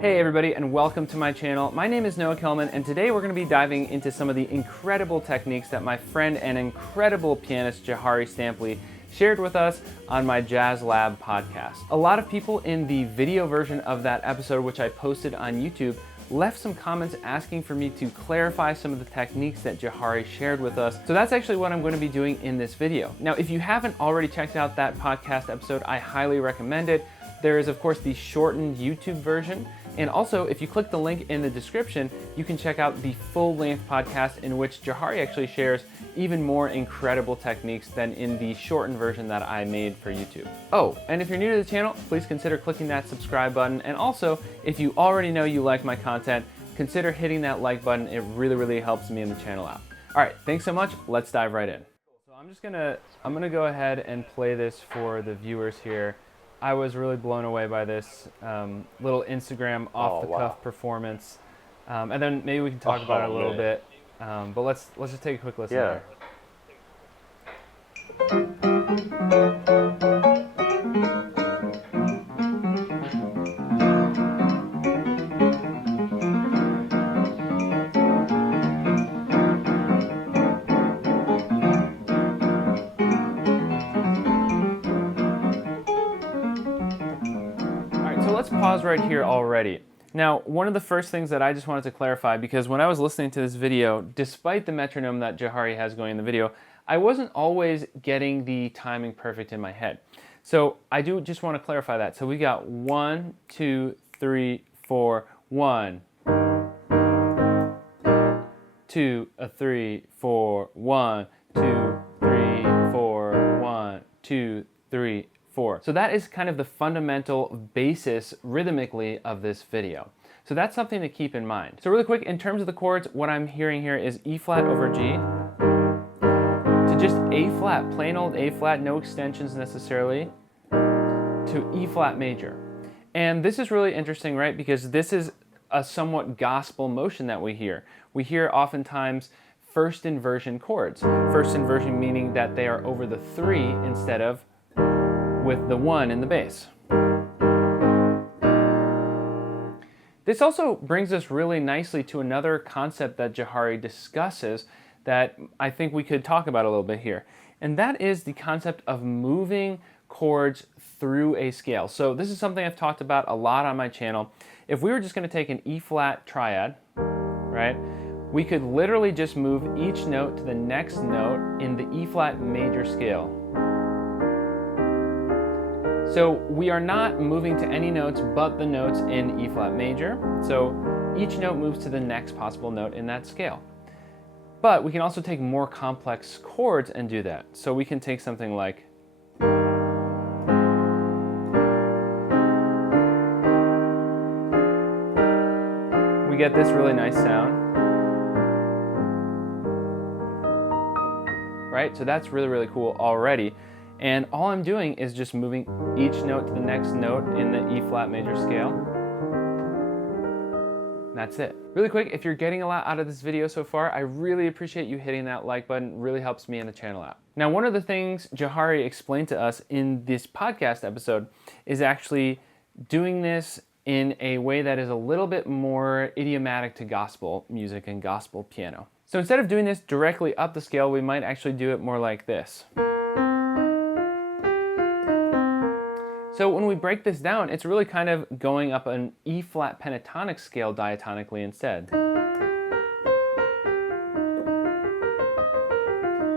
Hey everybody, and welcome to my channel. My name is Noah Kellman, and today we're going to be diving into some of the incredible techniques that my friend and incredible pianist Jahari Stampley shared with us on my Jazz Lab podcast. A lot of people in the video version of that episode, which I posted on YouTube, left some comments asking for me to clarify some of the techniques that Jahari shared with us. So that's actually what I'm going to be doing in this video. Now, if you haven't already checked out that podcast episode, I highly recommend it. There is, of course, the shortened YouTube version. And also, if you click the link in the description, you can check out the full-length podcast in which Jahari actually shares even more incredible techniques than in the shortened version that I made for YouTube. Oh, and if you're new to the channel, please consider clicking that subscribe button. And also, if you already know you like my content, consider hitting that like button. It really helps me and the channel out. All right, thanks so much. Let's dive right in. So I'm gonna go ahead and play this for the viewers here. I was really blown away by this little Instagram off-the-cuff performance, and then maybe we can talk about it a little bit. But let's just take a quick listen there. So let's pause right here already. Now, one of the first things that I just wanted to clarify, because when I was listening to this video, despite the metronome that Jahari has going in the video, I wasn't always getting the timing perfect in my head. So I do just want to clarify that. So we got 1, 2, 3, 4, 1, 2, 3, 4, 1, 2, 3, 4, 1, 2, 3, 4. So that is kind of the fundamental basis rhythmically of this video. So that's something to keep in mind. So really quick, in terms of the chords, what I'm hearing here is E flat over G to just A flat, plain old A flat, no extensions necessarily, to E flat major. And this is really interesting, right? Because this is a somewhat gospel motion that we hear. We hear oftentimes first inversion chords. First inversion meaning that they are over the 3 instead of with the 1 in the bass. This also brings us really nicely to another concept that Jahari discusses that I think we could talk about a little bit here. And that is the concept of moving chords through a scale. So this is something I've talked about a lot on my channel. If we were just going to take an E flat triad, right, we could literally just move each note to the next note in the E flat major scale. So we are not moving to any notes but the notes in E flat major. So each note moves to the next possible note in that scale. But we can also take more complex chords and do that. So we can take something like we get this really nice sound. Right? So that's really cool already. And all I'm doing is just moving each note to the next note in the E flat major scale. That's it. Really quick, if you're getting a lot out of this video so far, I really appreciate you hitting that like button. It really helps me and the channel out. Now, one of the things Jahari explained to us in this podcast episode is actually doing this in a way that is a little bit more idiomatic to gospel music and gospel piano. So instead of doing this directly up the scale, we might actually do it more like this. So when we break this down, it's really kind of going up an E flat pentatonic scale diatonically instead.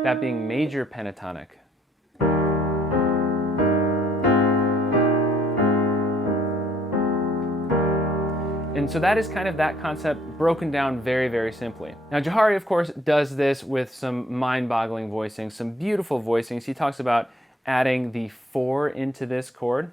That being major pentatonic. And so that is kind of that concept broken down very simply. Now Jahari, of course, does this with some mind-boggling voicings, some beautiful voicings. He talks about adding the 4 into this chord.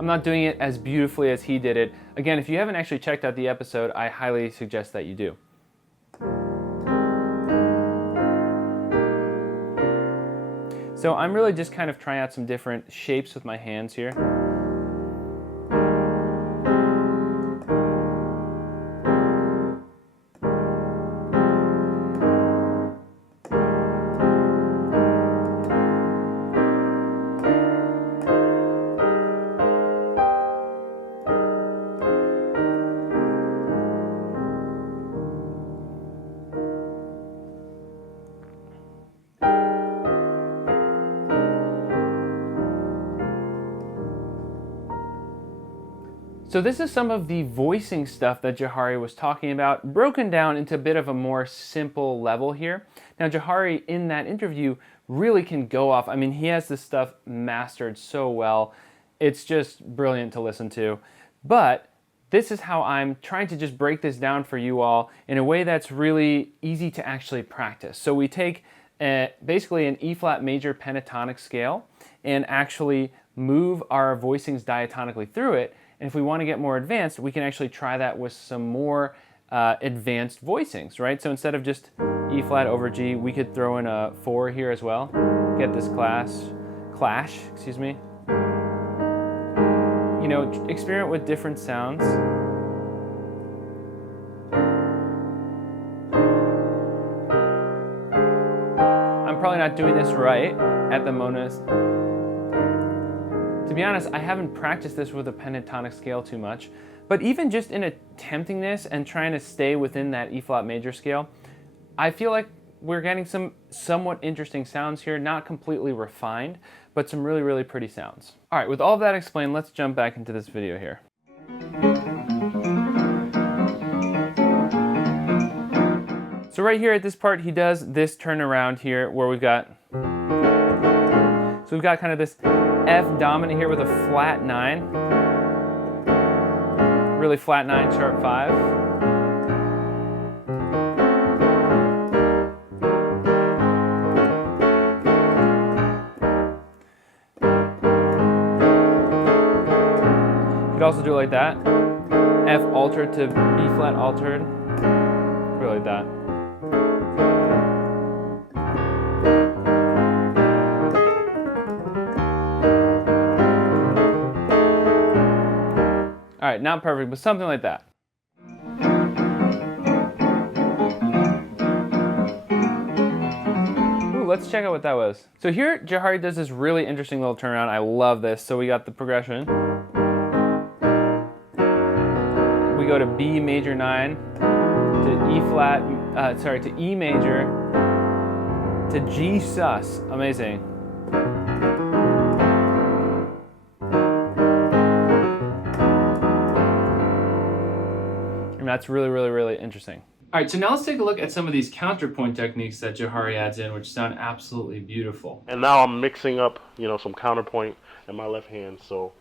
I'm not doing it as beautifully as he did it. Again, if you haven't actually checked out the episode, I highly suggest that you do. So I'm really just kind of trying out some different shapes with my hands here. So this is some of the voicing stuff that Jahari was talking about, broken down into a bit of a more simple level here. Now Jahari in that interview really can go off. I mean, he has this stuff mastered so well. It's just brilliant to listen to. But this is how I'm trying to just break this down for you all in a way that's really easy to actually practice. So we take basically an E flat major pentatonic scale and actually move our voicings diatonically through it. And if we want to get more advanced, we can actually try that with some more advanced voicings, right? So instead of just E flat over G, we could throw in a 4 here as well. Get this clash, excuse me. You know, experiment with different sounds. I'm probably not doing this right at the moment. To be honest, I haven't practiced this with a pentatonic scale too much, but even just in attempting this and trying to stay within that E flat major scale, I feel like we're getting some somewhat interesting sounds here, not completely refined, but some really, really pretty sounds. All right, with all of that explained, let's jump back into this video here. So right here at this part, he does this turnaround here where we've got kind of this F dominant here with a flat 9, really flat 9, sharp 5. Could also do it like that. F altered to B flat altered. Really like that. All right, not perfect, but something like that. Ooh, let's check out what that was. So here, Jahari does this really interesting little turnaround. I love this. So we got the progression. We go to B major 9, to E flat, to E major, to G sus. Amazing. And that's really, really, really interesting. All right, so now let's take a look at some of these counterpoint techniques that Jahari adds in, which sound absolutely beautiful. And now I'm mixing up, you know, some counterpoint in my left hand, so.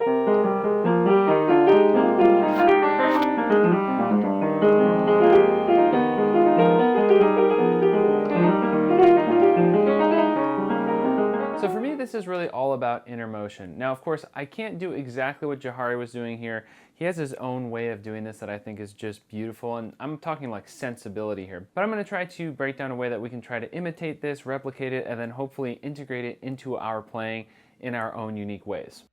So for me, this is really all about inner motion. Now, of course, I can't do exactly what Jahari was doing here. He has his own way of doing this that I think is just beautiful, and I'm talking like sensibility here. But I'm going to try to break down a way that we can try to imitate this, replicate it, and then hopefully integrate it into our playing in our own unique ways.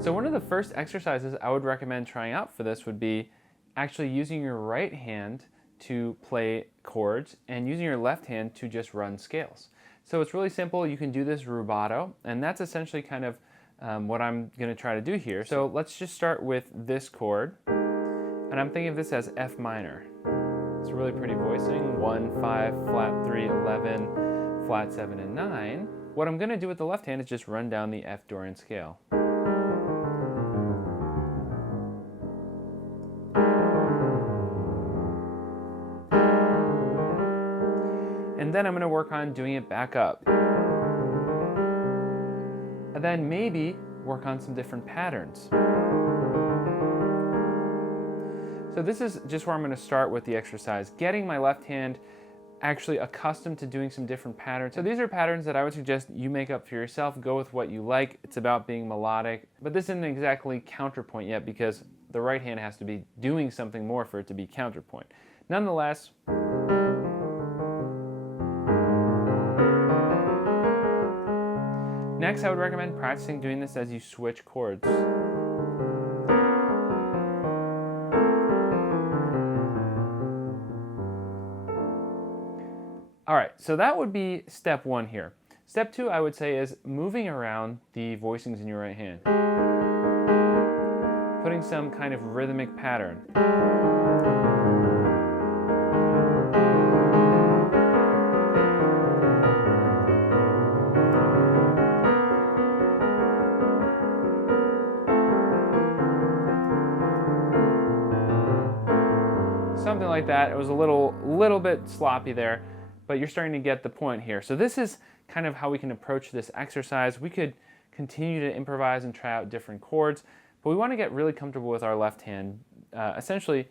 So one of the first exercises I would recommend trying out for this would be actually using your right hand to play chords and using your left hand to just run scales. So it's really simple. You can do this rubato, and that's essentially kind of what I'm going to try to do here. So let's just start with this chord, and I'm thinking of this as F minor. It's a really pretty voicing, 1, 5, flat 3, 11, flat 7, and 9. What I'm going to do with the left hand is just run down the F Dorian scale. And then I'm going to work on doing it back up. And then maybe work on some different patterns. So this is just where I'm going to start with the exercise, getting my left hand actually accustomed to doing some different patterns. So these are patterns that I would suggest you make up for yourself, go with what you like. It's about being melodic, but this isn't exactly counterpoint yet because the right hand has to be doing something more for it to be counterpoint. Nonetheless, next, I would recommend practicing doing this as you switch chords. All right, so that would be step one here. Step two, I would say, is moving around the voicings in your right hand. Putting some kind of rhythmic pattern. Something like that. It was a little bit sloppy there, but you're starting to get the point here. So this is kind of how we can approach this exercise. We could continue to improvise and try out different chords, but we want to get really comfortable with our left hand, essentially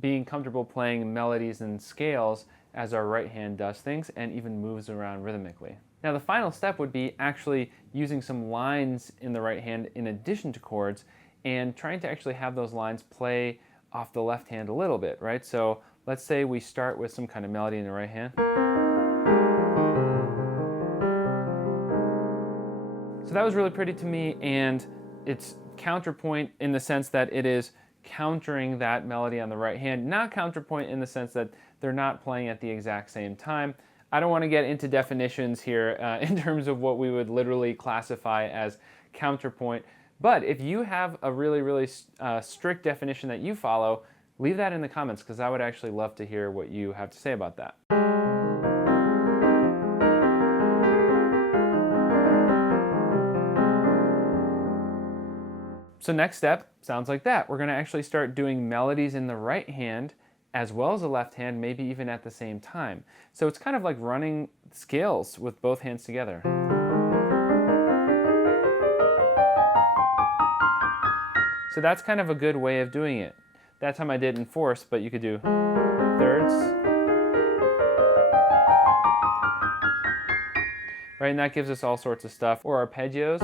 being comfortable playing melodies and scales as our right hand does things and even moves around rhythmically. Now the final step would be actually using some lines in the right hand in addition to chords and trying to actually have those lines play off the left hand a little bit, right? So let's say we start with some kind of melody in the right hand. So that was really pretty to me, and it's counterpoint in the sense that it is countering that melody on the right hand, not counterpoint in the sense that they're not playing at the exact same time. I don't want to get into definitions here in terms of what we would literally classify as counterpoint. But if you have a really strict definition that you follow, leave that in the comments because I would actually love to hear what you have to say about that. So next step sounds like that. We're going to actually start doing melodies in the right hand as well as the left hand, maybe even at the same time. So it's kind of like running scales with both hands together. So that's kind of a good way of doing it. That time I did in fourths, but you could do thirds. Right, and that gives us all sorts of stuff. Or arpeggios.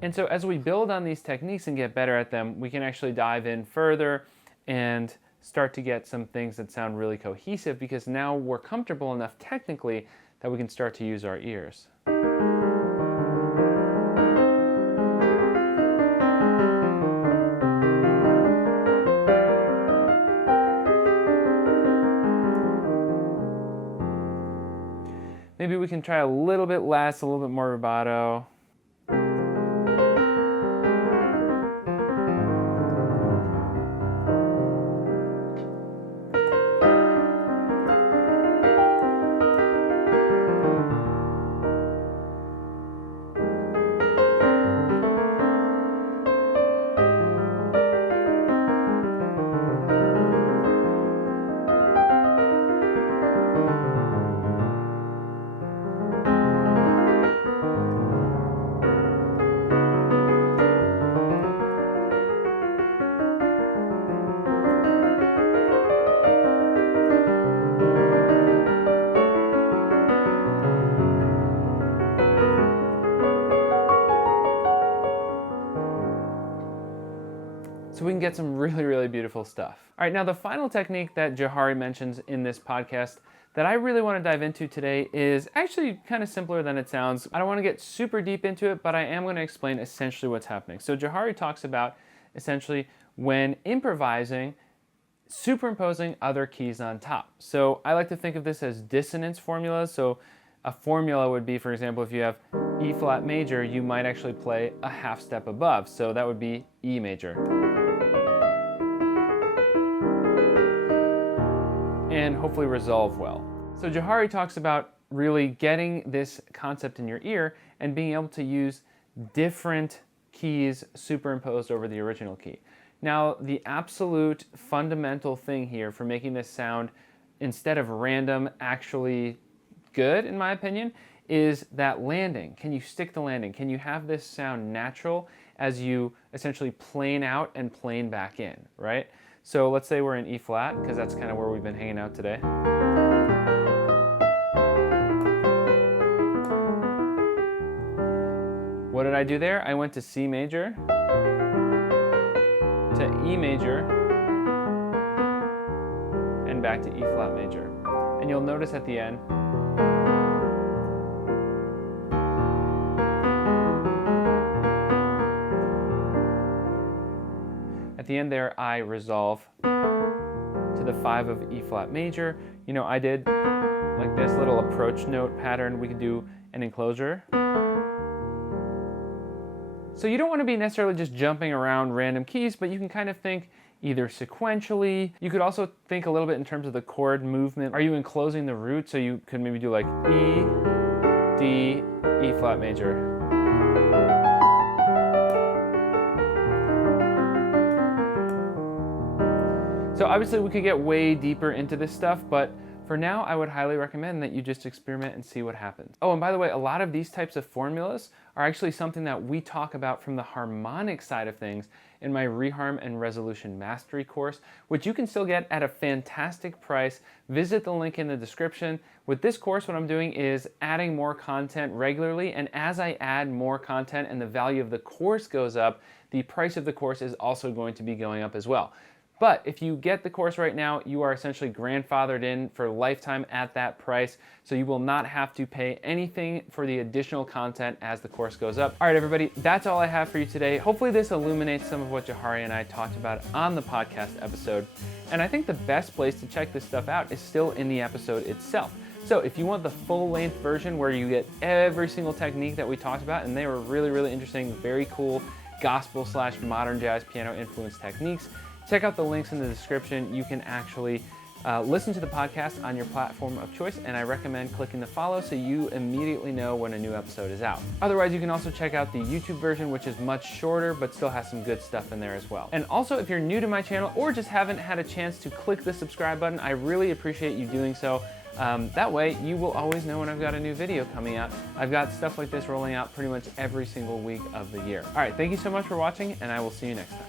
And so as we build on these techniques and get better at them, we can actually dive in further and start to get some things that sound really cohesive because now we're comfortable enough technically that we can start to use our ears. Maybe we can try a little bit less, a little bit more rubato. So we can get some really beautiful stuff. All right, now the final technique that Jahari mentions in this podcast that I really want to dive into today is actually kind of simpler than it sounds. I don't want to get super deep into it, but I am going to explain essentially what's happening. So Jahari talks about essentially when improvising, superimposing other keys on top. So I like to think of this as dissonance formulas. So a formula would be, for example, if you have E flat major, you might actually play a half step above. So that would be E major. And hopefully resolve well. So Jahari talks about really getting this concept in your ear and being able to use different keys superimposed over the original key. Now, the absolute fundamental thing here for making this sound, instead of random, actually good, in my opinion, is that landing. Can you stick the landing? Can you have this sound natural as you essentially plane out and plane back in, right? So let's say we're in E flat, because that's kind of where we've been hanging out today. What did I do there? I went to C major, to E major, and back to E flat major. And you'll notice at the end, At the end there, I resolve to the 5 of E flat major. You know, I did like this little approach note pattern. We could do an enclosure. So you don't want to be necessarily just jumping around random keys, but you can kind of think either sequentially. You could also think a little bit in terms of the chord movement. Are you enclosing the root? So you could maybe do like E, D, E flat major. So obviously we could get way deeper into this stuff, but for now, I would highly recommend that you just experiment and see what happens. Oh, and by the way, a lot of these types of formulas are actually something that we talk about from the harmonic side of things in my Reharm and Resolution Mastery course, which you can still get at a fantastic price. Visit the link in the description. With this course, what I'm doing is adding more content regularly, and as I add more content and the value of the course goes up, the price of the course is also going to be going up as well. But if you get the course right now, you are essentially grandfathered in for lifetime at that price, so you will not have to pay anything for the additional content as the course goes up. All right, everybody, that's all I have for you today. Hopefully this illuminates some of what Jahari and I talked about on the podcast episode. And I think the best place to check this stuff out is still in the episode itself. So if you want the full-length version where you get every single technique that we talked about, and they were really, really interesting, very cool gospel/modern jazz piano influenced techniques, check out the links in the description. You can actually listen to the podcast on your platform of choice, and I recommend clicking the follow so you immediately know when a new episode is out. Otherwise, you can also check out the YouTube version, which is much shorter, but still has some good stuff in there as well. And also, if you're new to my channel or just haven't had a chance to click the subscribe button, I really appreciate you doing so. That way, you will always know when I've got a new video coming out. I've got stuff like this rolling out pretty much every single week of the year. All right, thank you so much for watching, and I will see you next time.